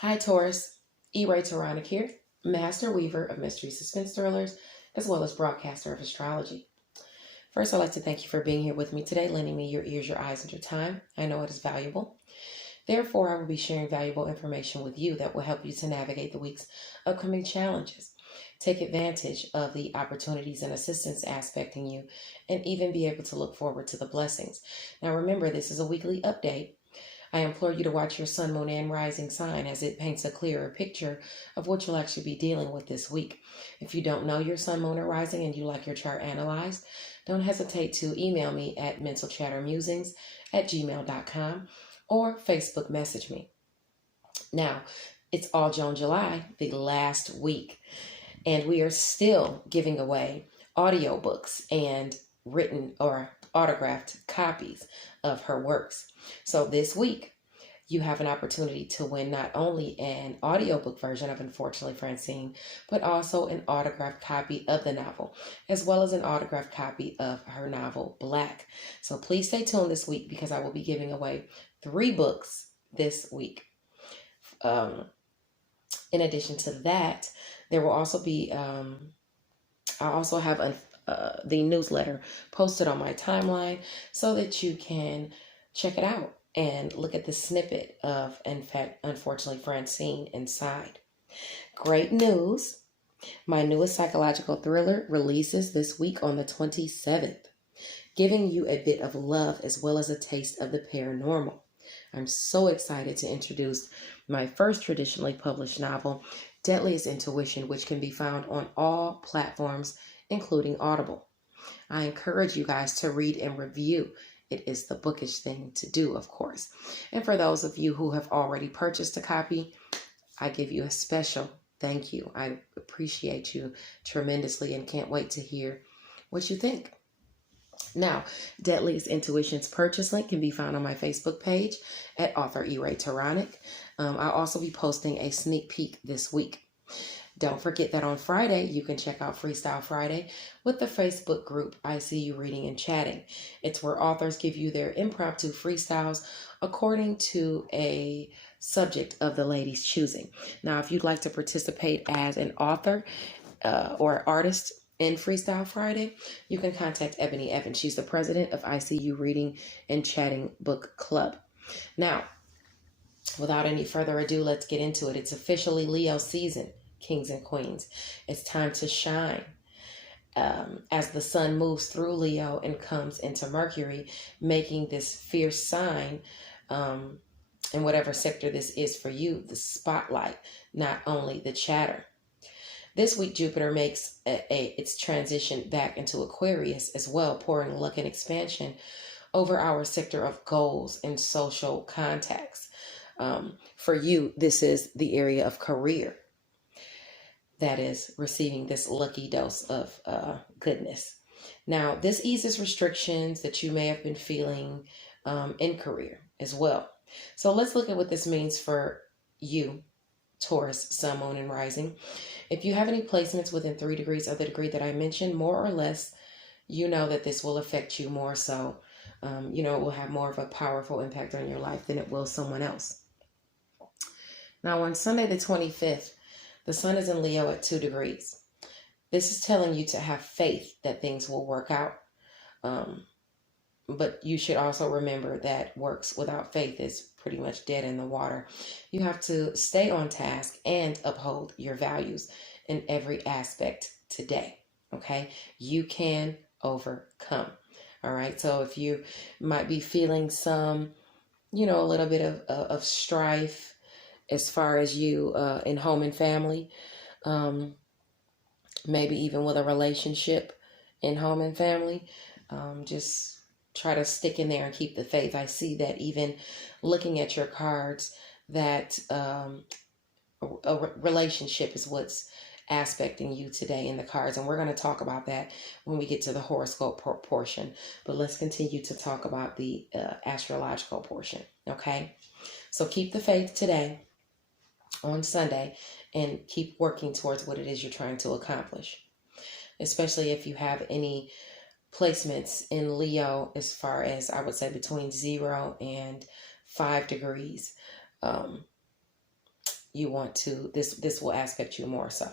Hi Taurus, Tauronic here, master weaver of mystery suspense thrillers, as well as broadcaster of astrology. First, I'd like to thank you for being here with me today, lending me your ears, your eyes, and your time. I know it is valuable. Therefore, I will be sharing valuable information with you that will help you to navigate the week's upcoming challenges, take advantage of the opportunities and assistance aspecting you, and even be able to look forward to the blessings. Now, remember, this is a weekly update. I implore you to watch your sun, moon, and rising sign as it paints a clearer picture of what you'll actually be dealing with this week. If you don't know your sun, moon, or rising and you like your chart analyzed, don't hesitate to email me at mentalchattermusings@gmail.com or Facebook message me. Now, it's all June, July, the last week, and we are still giving away audiobooks and written or autographed copies of her works. So this week, you have an opportunity to win not only an audiobook version of Unfortunately Francine, but also an autographed copy of the novel, as well as an autographed copy of her novel, Black. So please stay tuned this week because I will be giving away 3 books this week. In addition to that, there will also be, I also have the newsletter posted on my timeline so that you can check it out and look at the snippet of, in fact, Unfortunately Francine inside. Great news. My newest psychological thriller releases this week on the 27th, giving you a bit of love as well as a taste of the paranormal. I'm so excited to introduce my first traditionally published novel, Deadliest Intuition, which can be found on all platforms, including Audible. I encourage you guys to read and review. It is the bookish thing to do, of course. And for those of you who have already purchased a copy, I give you a special thank you. I appreciate you tremendously and can't wait to hear what you think. Now, Deadliest Intuition's purchase link can be found on my Facebook page at author Tauronic. I'll also be posting a sneak peek this week. Don't forget that on Friday, you can check out Freestyle Friday with the Facebook group I See You Reading and Chatting. It's where authors give you their impromptu freestyles according to a subject of the lady's choosing. Now, if you'd like to participate as an author or artist in Freestyle Friday, you can contact Ebony Evans. She's the president of I See You Reading and Chatting Book Club. Now, without any further ado, let's get into it. It's officially Leo season. Kings and queens, it's time to shine. As the sun moves through Leo and comes into Mercury, making this fierce sign, in whatever sector this is for you, the spotlight, not only the chatter. This week, Jupiter makes its transition back into Aquarius as well, pouring luck and expansion over our sector of goals and social contacts. For you, this is the area of career that is receiving this lucky dose of goodness. Now, this eases restrictions that you may have been feeling in career as well. So let's look at what this means for you, Taurus, Sun, Moon, and Rising. If you have any placements within 3 degrees of the degree that I mentioned, more or less, you know that this will affect you more so. It will have more of a powerful impact on your life than it will someone else. Now, on Sunday the 25th, the sun is in Leo at 2 degrees. This is telling you to have faith that things will work out. But you should also remember that works without faith is pretty much dead in the water. You have to stay on task and uphold your values in every aspect today. Okay? You can overcome. All right? So if you might be feeling some, a little bit of strife, as far as you in home and family, maybe even with a relationship in home and family, just try to stick in there and keep the faith. I see that even looking at your cards, that a relationship is what's aspecting you today in the cards. And we're going to talk about that when we get to the horoscope portion. But let's continue to talk about the astrological portion. Okay? So keep the faith today on Sunday and keep working towards what it is you're trying to accomplish, especially if you have any placements in Leo, as far as I would say between 0 and 5 degrees. you want to, this will aspect you more so.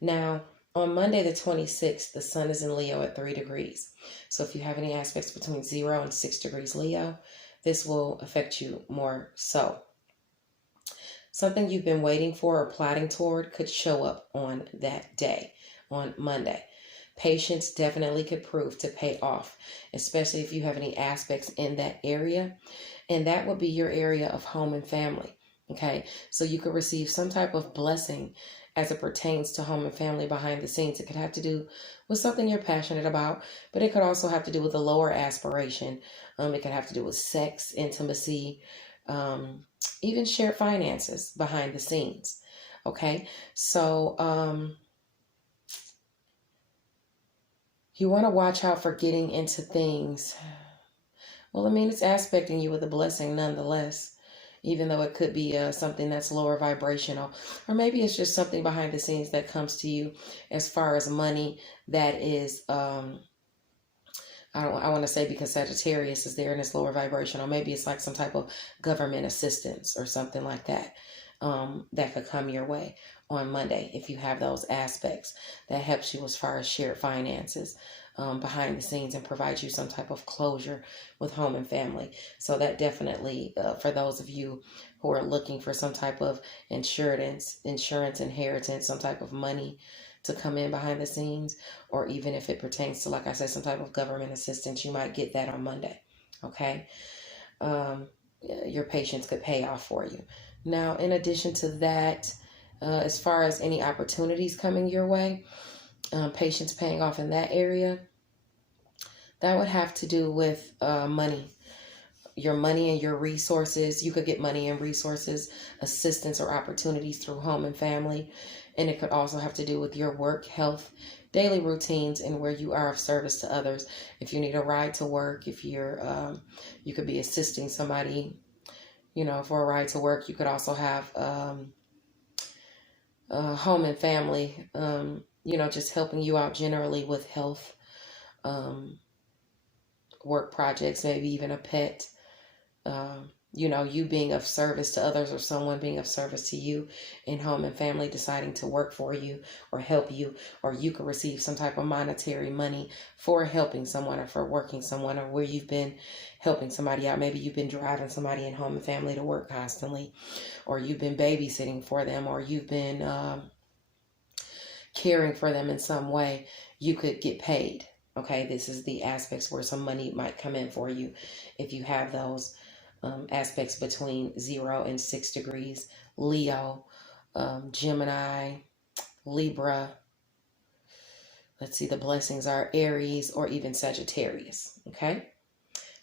Now, on Monday the 26th, the sun is in Leo at 3 degrees. So if you have any aspects between 0 and 6 degrees Leo, this will affect you more so. Something you've been waiting for or plotting toward could show up on that day, on Monday. Patience definitely could prove to pay off, especially if you have any aspects in that area. And that would be your area of home and family. Okay, so you could receive some type of blessing as it pertains to home and family behind the scenes. It could have to do with something you're passionate about, but it could also have to do with a lower aspiration. It could have to do with sex, intimacy, even shared finances behind the scenes. Okay, so you want to watch out for getting into things. Well, I mean, it's aspecting you with a blessing nonetheless, even though it could be something that's lower vibrational, or maybe it's just something behind the scenes that comes to you as far as money that is, I want to say, because Sagittarius is there and it's lower vibrational, maybe it's like some type of government assistance or something like that, that could come your way on Monday if you have those aspects that helps you as far as shared finances behind the scenes and provides you some type of closure with home and family. So that definitely, for those of you who are looking for some type of insurance, inheritance, some type of money to come in behind the scenes, or even if it pertains to, like I said, some type of government assistance, you might get that on Monday. Okay. Your patience could pay off for you. Now, in addition to that, as far as any opportunities coming your way, patience paying off in that area, that would have to do with money. Your money and your resources. You could get money and resources, assistance, or opportunities through home and family. And it could also have to do with your work, health, daily routines, and where you are of service to others. If you need a ride to work, if you're, you could be assisting somebody, for a ride to work. You could also have home and family, just helping you out generally with health, work projects, maybe even a pet, you being of service to others, or someone being of service to you in home and family, deciding to work for you or help you, or you could receive some type of monetary money for helping someone or for working someone, or where you've been helping somebody out. Maybe you've been driving somebody in home and family to work constantly, or you've been babysitting for them, or you've been caring for them in some way. You could get paid. Okay, this is the aspects where some money might come in for you if you have those aspects between 0 and 6 degrees Leo, Gemini, Libra. Let's see, the blessings are Aries or even Sagittarius. Okay,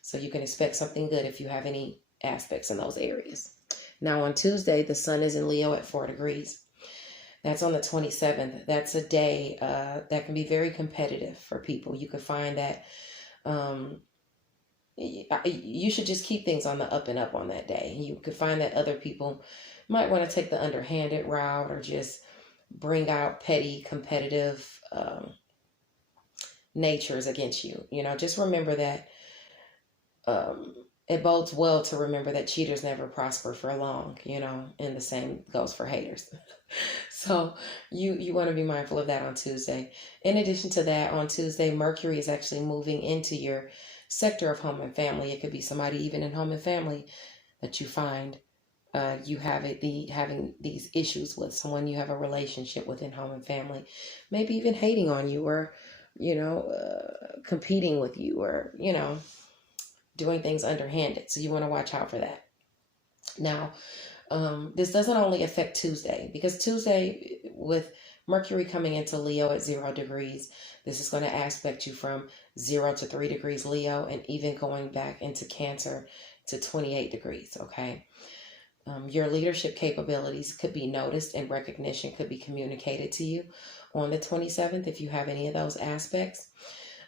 so you can expect something good if you have any aspects in those areas. Now on Tuesday, the sun is in Leo at 4 degrees. That's on the 27th. That's a day that can be very competitive for people. You could find that you should just keep things on the up and up on that day. You could find that other people might want to take the underhanded route, or just bring out petty, competitive natures against you. Just remember that it bodes well to remember that cheaters never prosper for long, and the same goes for haters. So you want to be mindful of that on Tuesday. In addition to that, on Tuesday, Mercury is actually moving into your sector of home and family. It could be somebody even in home and family that you find you have having these issues with, someone you have a relationship with in home and family, maybe even hating on you, or competing with you, or doing things underhanded. So you want to watch out for that. Now, this doesn't only affect Tuesday, because Tuesday, with Mercury coming into Leo at 0 degrees, this is going to aspect you from 0 to 3 degrees Leo, and even going back into Cancer to 28 degrees. Okay. Your leadership capabilities could be noticed, and recognition could be communicated to you on the 27th if you have any of those aspects.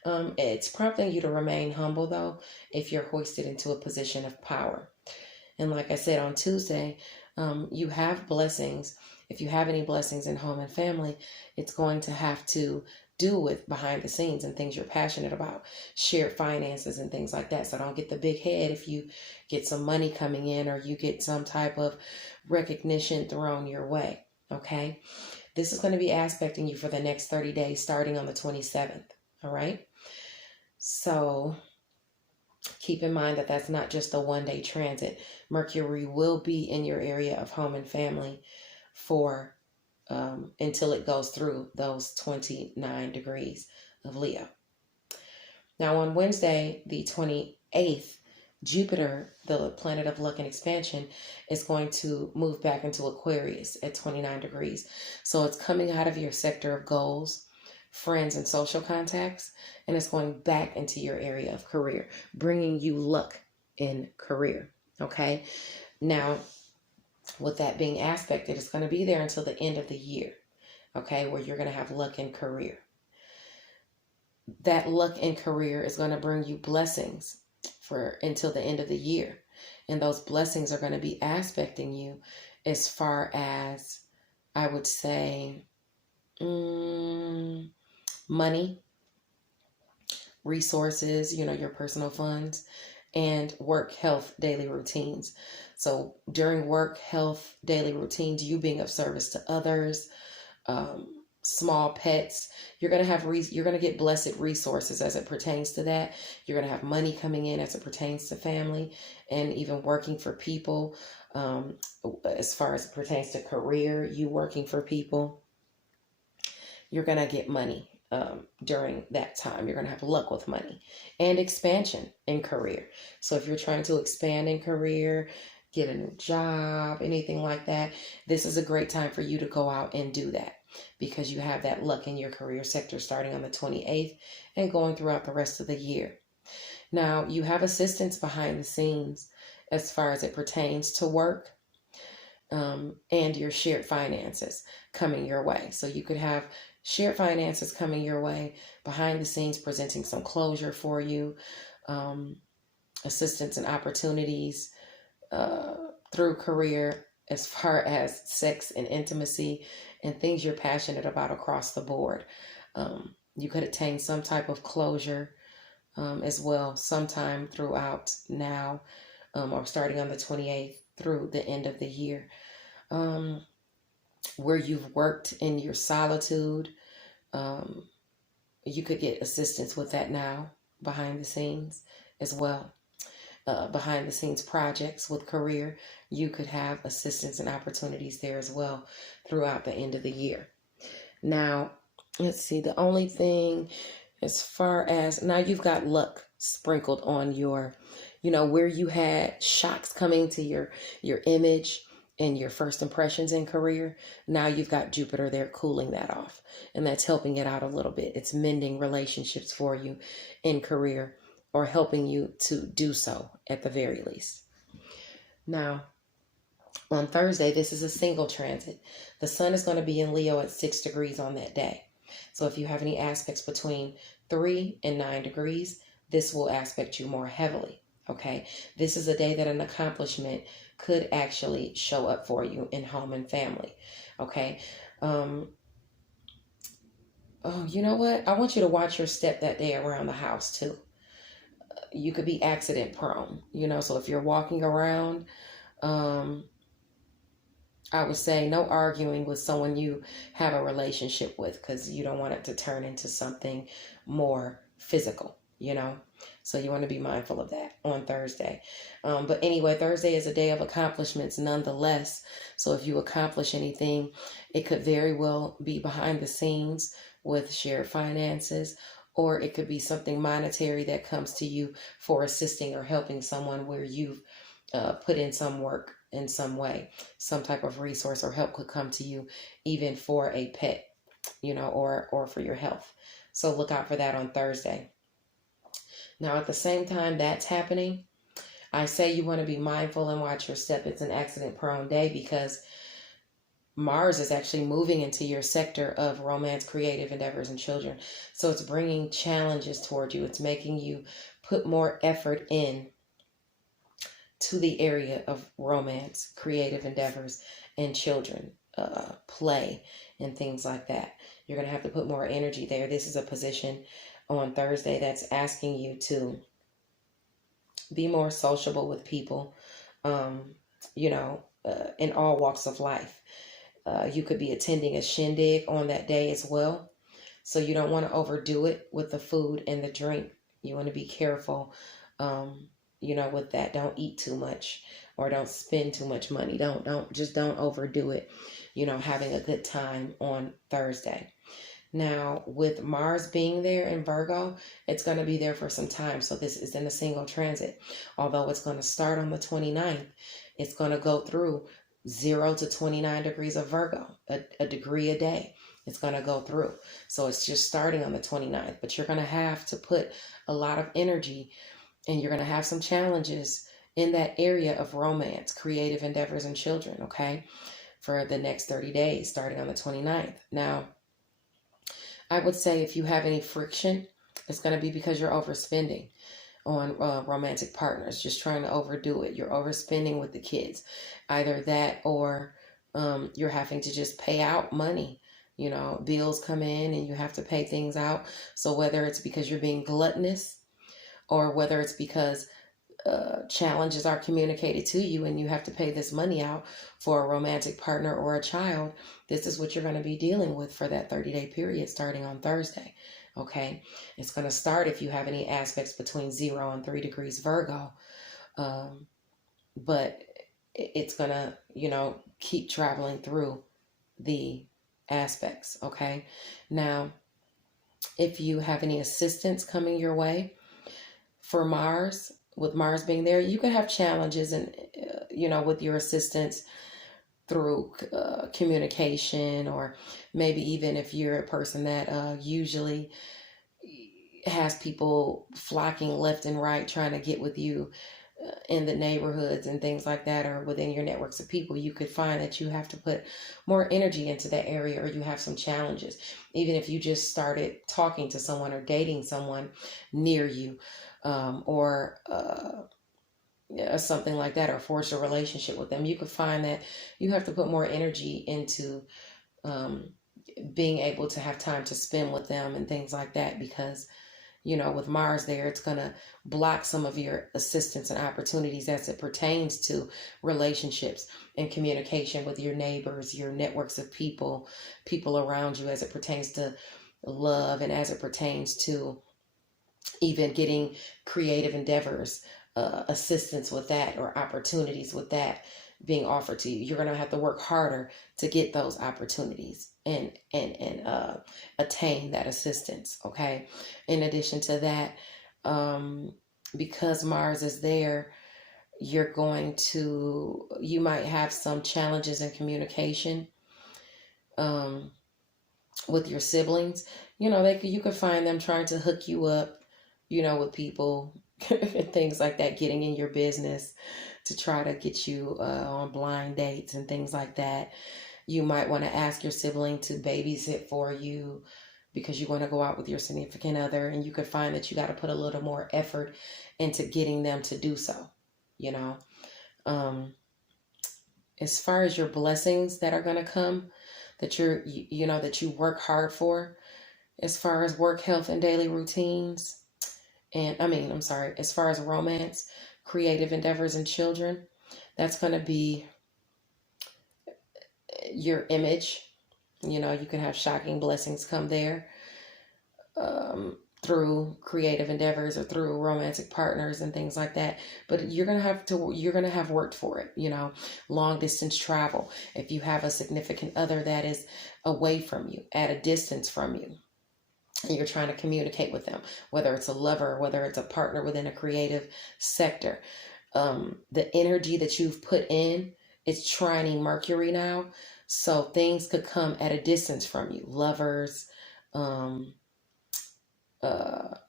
It's prompting you to remain humble, though, if you're hoisted into a position of power. And like I said, on Tuesday, you have blessings. If you have any blessings in home and family, it's going to have to do with behind the scenes and things you're passionate about, shared finances and things like that. So don't get the big head if you get some money coming in or you get some type of recognition thrown your way. Okay. This is going to be aspecting you for the next 30 days, starting on the 27th. All right. So keep in mind that that's not just a one-day transit. Mercury will be in your area of home and family for until it goes through those 29 degrees of Leo. Now on Wednesday, the 28th, Jupiter, the planet of luck and expansion, is going to move back into Aquarius at 29 degrees. So it's coming out of your sector of goals, friends, and social contacts, and it's going back into your area of career, bringing you luck in career. Okay. Now, with that being aspected, it's going to be there until the end of the year. Okay. Where you're going to have luck in career. That luck in career is going to bring you blessings for until the end of the year. And those blessings are going to be aspecting you as far as, I would say, money, resources, your personal funds, and work, health, daily routines. So during work, health, daily routines, you being of service to others, small pets, you're going to have, you're going to get blessed resources as it pertains to that. You're going to have money coming in as it pertains to family and even working for people. As far as it pertains to career, you working for people, you're going to get money during that time. You're going to have luck with money and expansion in career. So if you're trying to expand in career, get a new job, anything like that, this is a great time for you to go out and do that because you have that luck in your career sector starting on the 28th and going throughout the rest of the year. Now, you have assistance behind the scenes as far as it pertains to work and your shared finances coming your way. So you could have shared finances coming your way, behind the scenes presenting some closure for you, assistance and opportunities through career as far as sex and intimacy and things you're passionate about across the board. You could attain some type of closure as well sometime throughout now or starting on the 28th through the end of the year. Where you've worked in your solitude, you could get assistance with that now behind the scenes as well. Behind the scenes projects with career, you could have assistance and opportunities there as well throughout the end of the year. Now, let's see, the only thing as far as now you've got luck sprinkled on your, where you had shocks coming to your image and your first impressions in career. Now you've got Jupiter there cooling that off, and that's helping it out a little bit. It's mending relationships for you in career, or helping you to do so at the very least. Now, on Thursday, this is a single transit. The sun is going to be in Leo at 6 degrees on that day. So if you have any aspects between 3 and 9 degrees, this will aspect you more heavily. Okay. This is a day that an accomplishment could actually show up for you in home and family. Okay. Oh, you know what? I want you to watch your step that day around the house too. You could be accident prone, so if you're walking around, I would say no arguing with someone you have a relationship with, because you don't want it to turn into something more physical, so you want to be mindful of that on Thursday. But anyway, Thursday is a day of accomplishments nonetheless. So if you accomplish anything, it could very well be behind the scenes with shared finances, or it could be something monetary that comes to you for assisting or helping someone where you've put in some work in some way. Some type of resource or help could come to you even for a pet, or for your health. So look out for that on Thursday. Now, at the same time that's happening, I say you want to be mindful and watch your step. It's an accident-prone day because Mars is actually moving into your sector of romance, creative endeavors, and children. So it's bringing challenges toward you. It's making you put more effort in to the area of romance, creative endeavors, and children. play and things like that. You're going to have to put more energy there. This is a position on Thursday that's asking you to be more sociable with people, you know, in all walks of life. You could be attending a shindig on that day as well. So you don't want to overdo it with the food and the drink. You want to be careful, you know, with that. Don't eat too much or don't spend too much money. Don't overdo it, you know, having a good time on Thursday. Now, with Mars being there in Virgo, it's going to be there for some time. So this is in a single transit. Although it's going to start on the 29th, it's going to go through 0 to 29 degrees of Virgo, a degree a day. It's going to go through. So it's just starting on the 29th, but you're going to have to put a lot of energy and you're going to have some challenges in that area of romance, creative endeavors, and children, okay, for the next 30 days, starting on the 29th. Now, I would say if you have any friction, it's going to be because you're overspending on romantic partners, just trying to overdo it. You're overspending with the kids. Either that or you're having to just pay out money. You know, bills come in and you have to pay things out. So whether it's because you're being gluttonous or whether it's because challenges are communicated to you and you have to pay this money out for a romantic partner or a child, this is what you're going to be dealing with for that 30-day period starting on Thursday. Okay, it's going to start if you have any aspects between 0 and 3 degrees Virgo, but it's going to, you know, keep traveling through the aspects. Okay, now if you have any assistance coming your way for Mars, with Mars being there, you could have challenges and you know, with your assistance through communication, or maybe even if you're a person that usually has people flocking left and right trying to get with you in the neighborhoods and things like that, or within your networks of people, you could find that you have to put more energy into that area, or you have some challenges. Even if you just started talking to someone or dating someone near you, or something like that, or force a relationship with them, you could find that you have to put more energy into being able to have time to spend with them and things like that, because, you know, with Mars there, it's going to block some of your assistance and opportunities as it pertains to relationships and communication with your neighbors, your networks of people around you, as it pertains to love and as it pertains to even getting creative endeavors, assistance with that, or opportunities with that being offered to you. You're going to have to work harder to get those opportunities and attain that assistance. Okay. In addition to that, because Mars is there, you might have some challenges in communication, with your siblings. You know, you could find them trying to hook you up, you know, with people and things like that, getting in your business to try to get you on blind dates and things like that. You might want to ask your sibling to babysit for you because you want to go out with your significant other, and you could find that you got to put a little more effort into getting them to do so, you know. As far as your blessings that are going to come, that that you work hard for, as far as work, health, and daily routines, and as far as romance, creative endeavors, and children, that's going to be your image. You know, you can have shocking blessings come there, through creative endeavors or through romantic partners and things like that. But you're going to have worked for it, you know. Long distance travel, if you have a significant other that is away from you, at a distance from you, and you're trying to communicate with them, whether it's a lover, whether it's a partner within a creative sector, the energy that you've put in, it's trining Mercury now. So things could come at a distance from you. Lovers,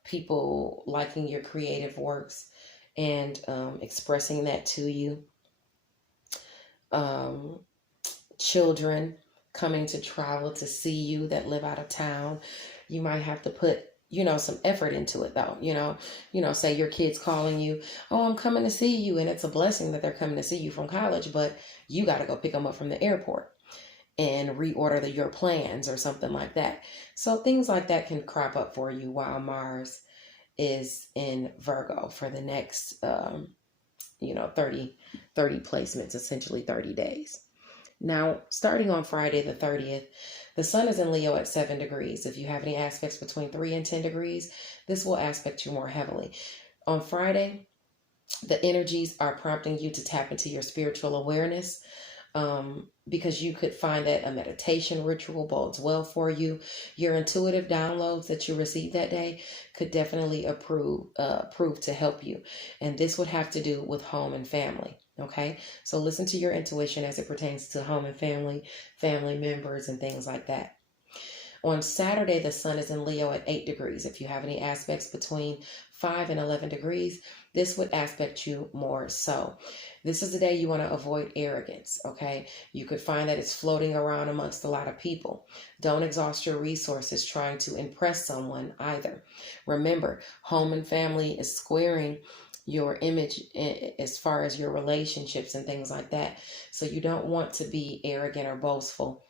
people liking your creative works and expressing that to you. Children coming to travel to see you that live out of town. You might have to put, you know, some effort into it though. You know, say your kid's calling you, oh, I'm coming to see you. And it's a blessing that they're coming to see you from college, but you got to go pick them up from the airport. and reorder your plans or something like that. So things like that can crop up for you while Mars is in Virgo for the next, 30 placements, essentially 30 days. Now, starting on Friday the 30th, the sun is in Leo at 7 degrees. If you have any aspects between 3 and 10 degrees, this will aspect you more heavily. On Friday, the energies are prompting you to tap into your spiritual awareness, because you could find that a meditation ritual bodes well for you. Your intuitive downloads that you receive that day could definitely prove to help you. And this would have to do with home and family. Okay, so listen to your intuition as it pertains to home and family members, and things like that. On Saturday, the sun is in Leo at 8 degrees. If you have any aspects between 5 and 11 degrees, this would aspect you more so. This is the day you want to avoid arrogance, okay? You could find that it's floating around amongst a lot of people. Don't exhaust your resources trying to impress someone either. Remember, home and family is squaring your image as far as your relationships and things like that. So you don't want to be arrogant or boastful,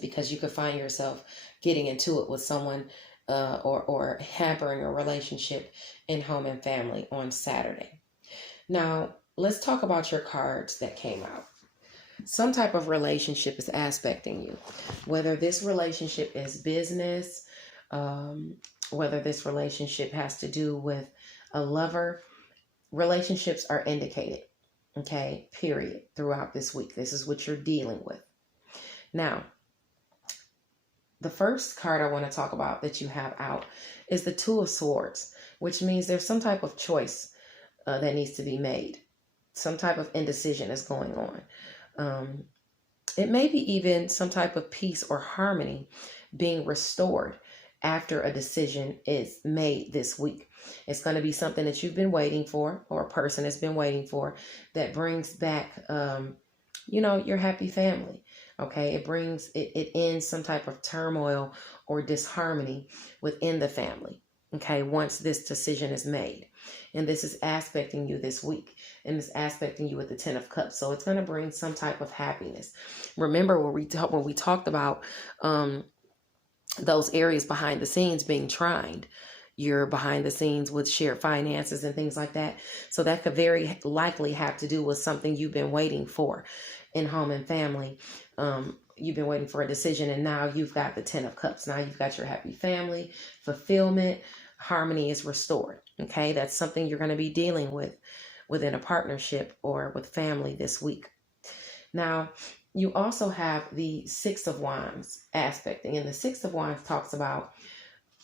because you could find yourself getting into it with someone, or hampering a relationship in home and family on Saturday. Now, let's talk about your cards that came out. Some type of relationship is aspecting you, whether this relationship is business, whether this relationship has to do with a lover. Relationships are indicated, okay, period, throughout this week. This is what you're dealing with. Now, the first card I want to talk about that you have out is the Two of Swords, which means there's some type of choice that needs to be made. Some type of indecision is going on. It may be even some type of peace or harmony being restored after a decision is made this week. It's going to be something that you've been waiting for, or a person has been waiting for, that brings back, your happy family. Okay, it ends some type of turmoil or disharmony within the family. Okay, once this decision is made, and this is aspecting you this week, and it's aspecting you with the 10 of Cups. So it's going to bring some type of happiness. Remember when we talked about those areas behind the scenes being trined. You're behind the scenes with shared finances and things like that. So that could very likely have to do with something you've been waiting for in home and family. You've been waiting for a decision, and now you've got the 10 of Cups. Now you've got your happy family, fulfillment, harmony is restored. Okay, that's something you're going to be dealing with within a partnership or with family this week. Now, you also have the 6 of Wands aspecting, and the 6 of Wands talks about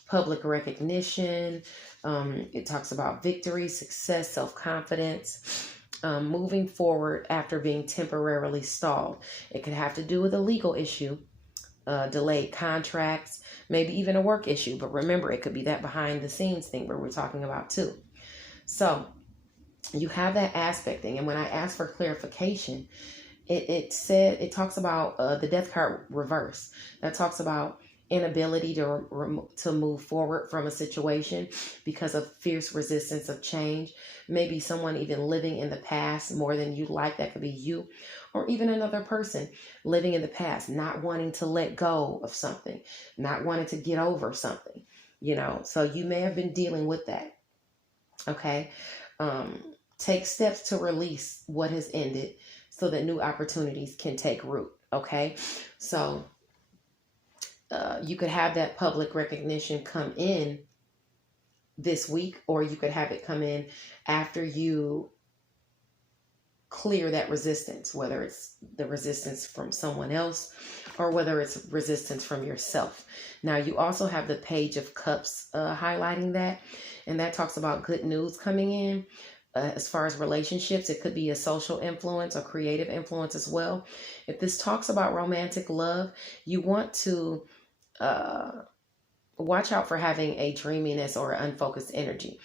public recognition. It talks about victory, success, self-confidence, moving forward after being temporarily stalled. It could have to do with a legal issue, delayed contracts, maybe even a work issue. But remember, it could be that behind the scenes thing where we're talking about too. So you have that aspecting. And when I asked for clarification, it talks about the death card reverse. That talks about inability to move forward from a situation because of fierce resistance of change. Maybe someone even living in the past more than you like. That could be you, or even another person living in the past, not wanting to let go of something, not wanting to get over something, so you may have been dealing with that. Okay. Take steps to release what has ended so that new opportunities can take root. Okay. So you could have that public recognition come in this week, or you could have it come in after you clear that resistance, whether it's the resistance from someone else or whether it's resistance from yourself. Now, you also have the Page of Cups highlighting that, and that talks about good news coming in. As far as relationships, it could be a social influence or creative influence as well. If this talks about romantic love, you want to watch out for having a dreaminess or unfocused energy.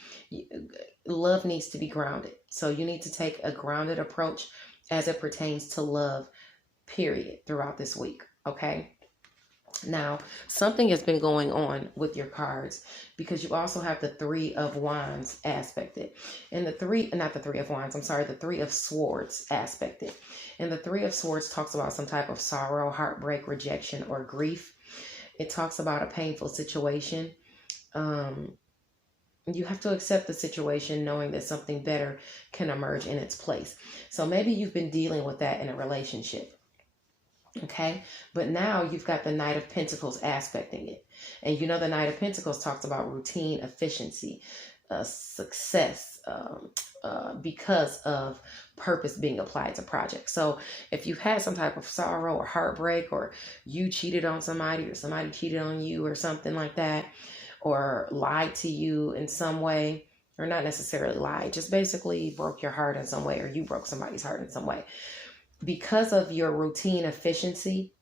Love needs to be grounded. So you need to take a grounded approach as it pertains to love, period, throughout this week. Okay. Now, something has been going on with your cards because you also have the Three of Wands aspected. And the not the Three of Wands, I'm sorry, the Three of Swords aspected. And the Three of Swords talks about some type of sorrow, heartbreak, rejection, or grief. It talks about a painful situation. You have to accept the situation knowing that something better can emerge in its place. So maybe you've been dealing with that in a relationship. Okay, but now you've got the Knight of Pentacles aspecting it. And you know the Knight of Pentacles talks about routine, efficiency, success, because of purpose being applied to projects. So if you've had some type of sorrow or heartbreak, or you cheated on somebody, or somebody cheated on you, or something like that, or lied to you in some way, or not necessarily lied, just basically broke your heart in some way, or you broke somebody's heart in some way, because of your routine efficiency,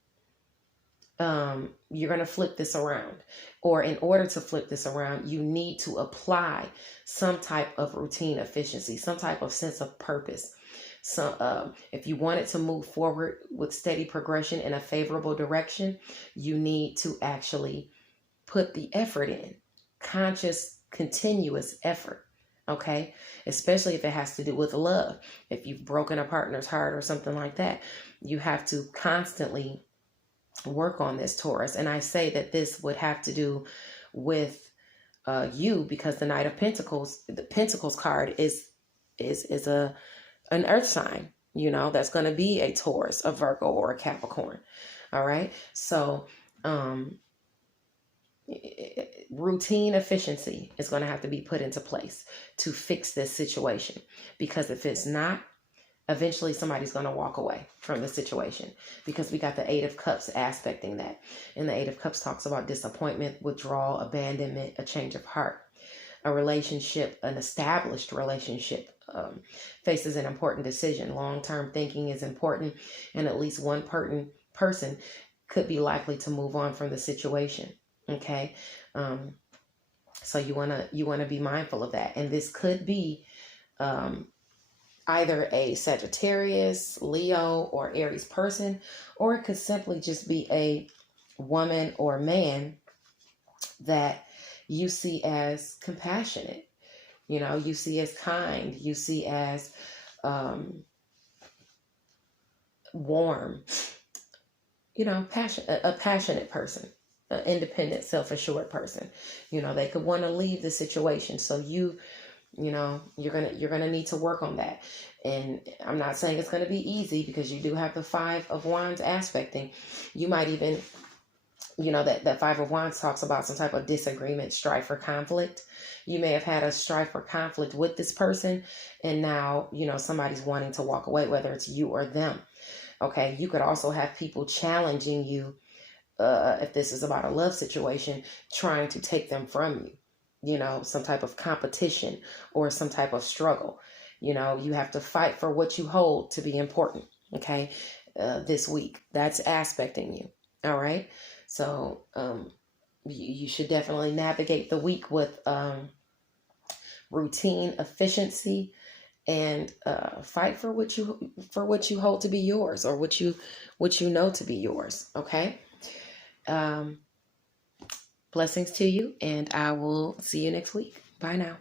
you're going to flip this around. Or in order to flip this around, you need to apply some type of routine efficiency, some type of sense of purpose. So if you want it to move forward with steady progression in a favorable direction, you need to actually put the effort in, conscious, continuous effort. Okay, especially if it has to do with love. If you've broken a partner's heart or something like that, you have to constantly work on this, Taurus. And I say that this would have to do with you, because the Knight of Pentacles, the Pentacles card is an earth sign. You know, that's going to be a Taurus, a Virgo, or a Capricorn. All right, so routine efficiency is going to have to be put into place to fix this situation, because if it's not, eventually somebody's going to walk away from the situation, because we got the Eight of Cups aspecting that. And the Eight of Cups talks about disappointment, withdrawal, abandonment, a change of heart. A relationship, an established relationship, faces an important decision. Long-term thinking is important, and at least one person could be likely to move on from the situation. Okay, so you wanna be mindful of that, and this could be either a Sagittarius, Leo, or Aries person, or it could simply just be a woman or man that you see as compassionate, you see as kind, you see as warm, a passionate person. An independent, self-assured person. They could want to leave the situation. So you're gonna need to work on that. And I'm not saying it's gonna be easy, because you do have the Five of Wands aspecting. You might even, that Five of Wands talks about some type of disagreement, strife, or conflict. You may have had a strife or conflict with this person, and now somebody's wanting to walk away, whether it's you or them. Okay, you could also have people challenging you. If this is about a love situation, trying to take them from you, some type of competition or some type of struggle. You have to fight for what you hold to be important. Okay, this week, that's aspecting you. All right, so you should definitely navigate the week with routine efficiency, and fight for what you hold to be yours, or what you know to be yours. Okay. Blessings to you, and I will see you next week. Bye now.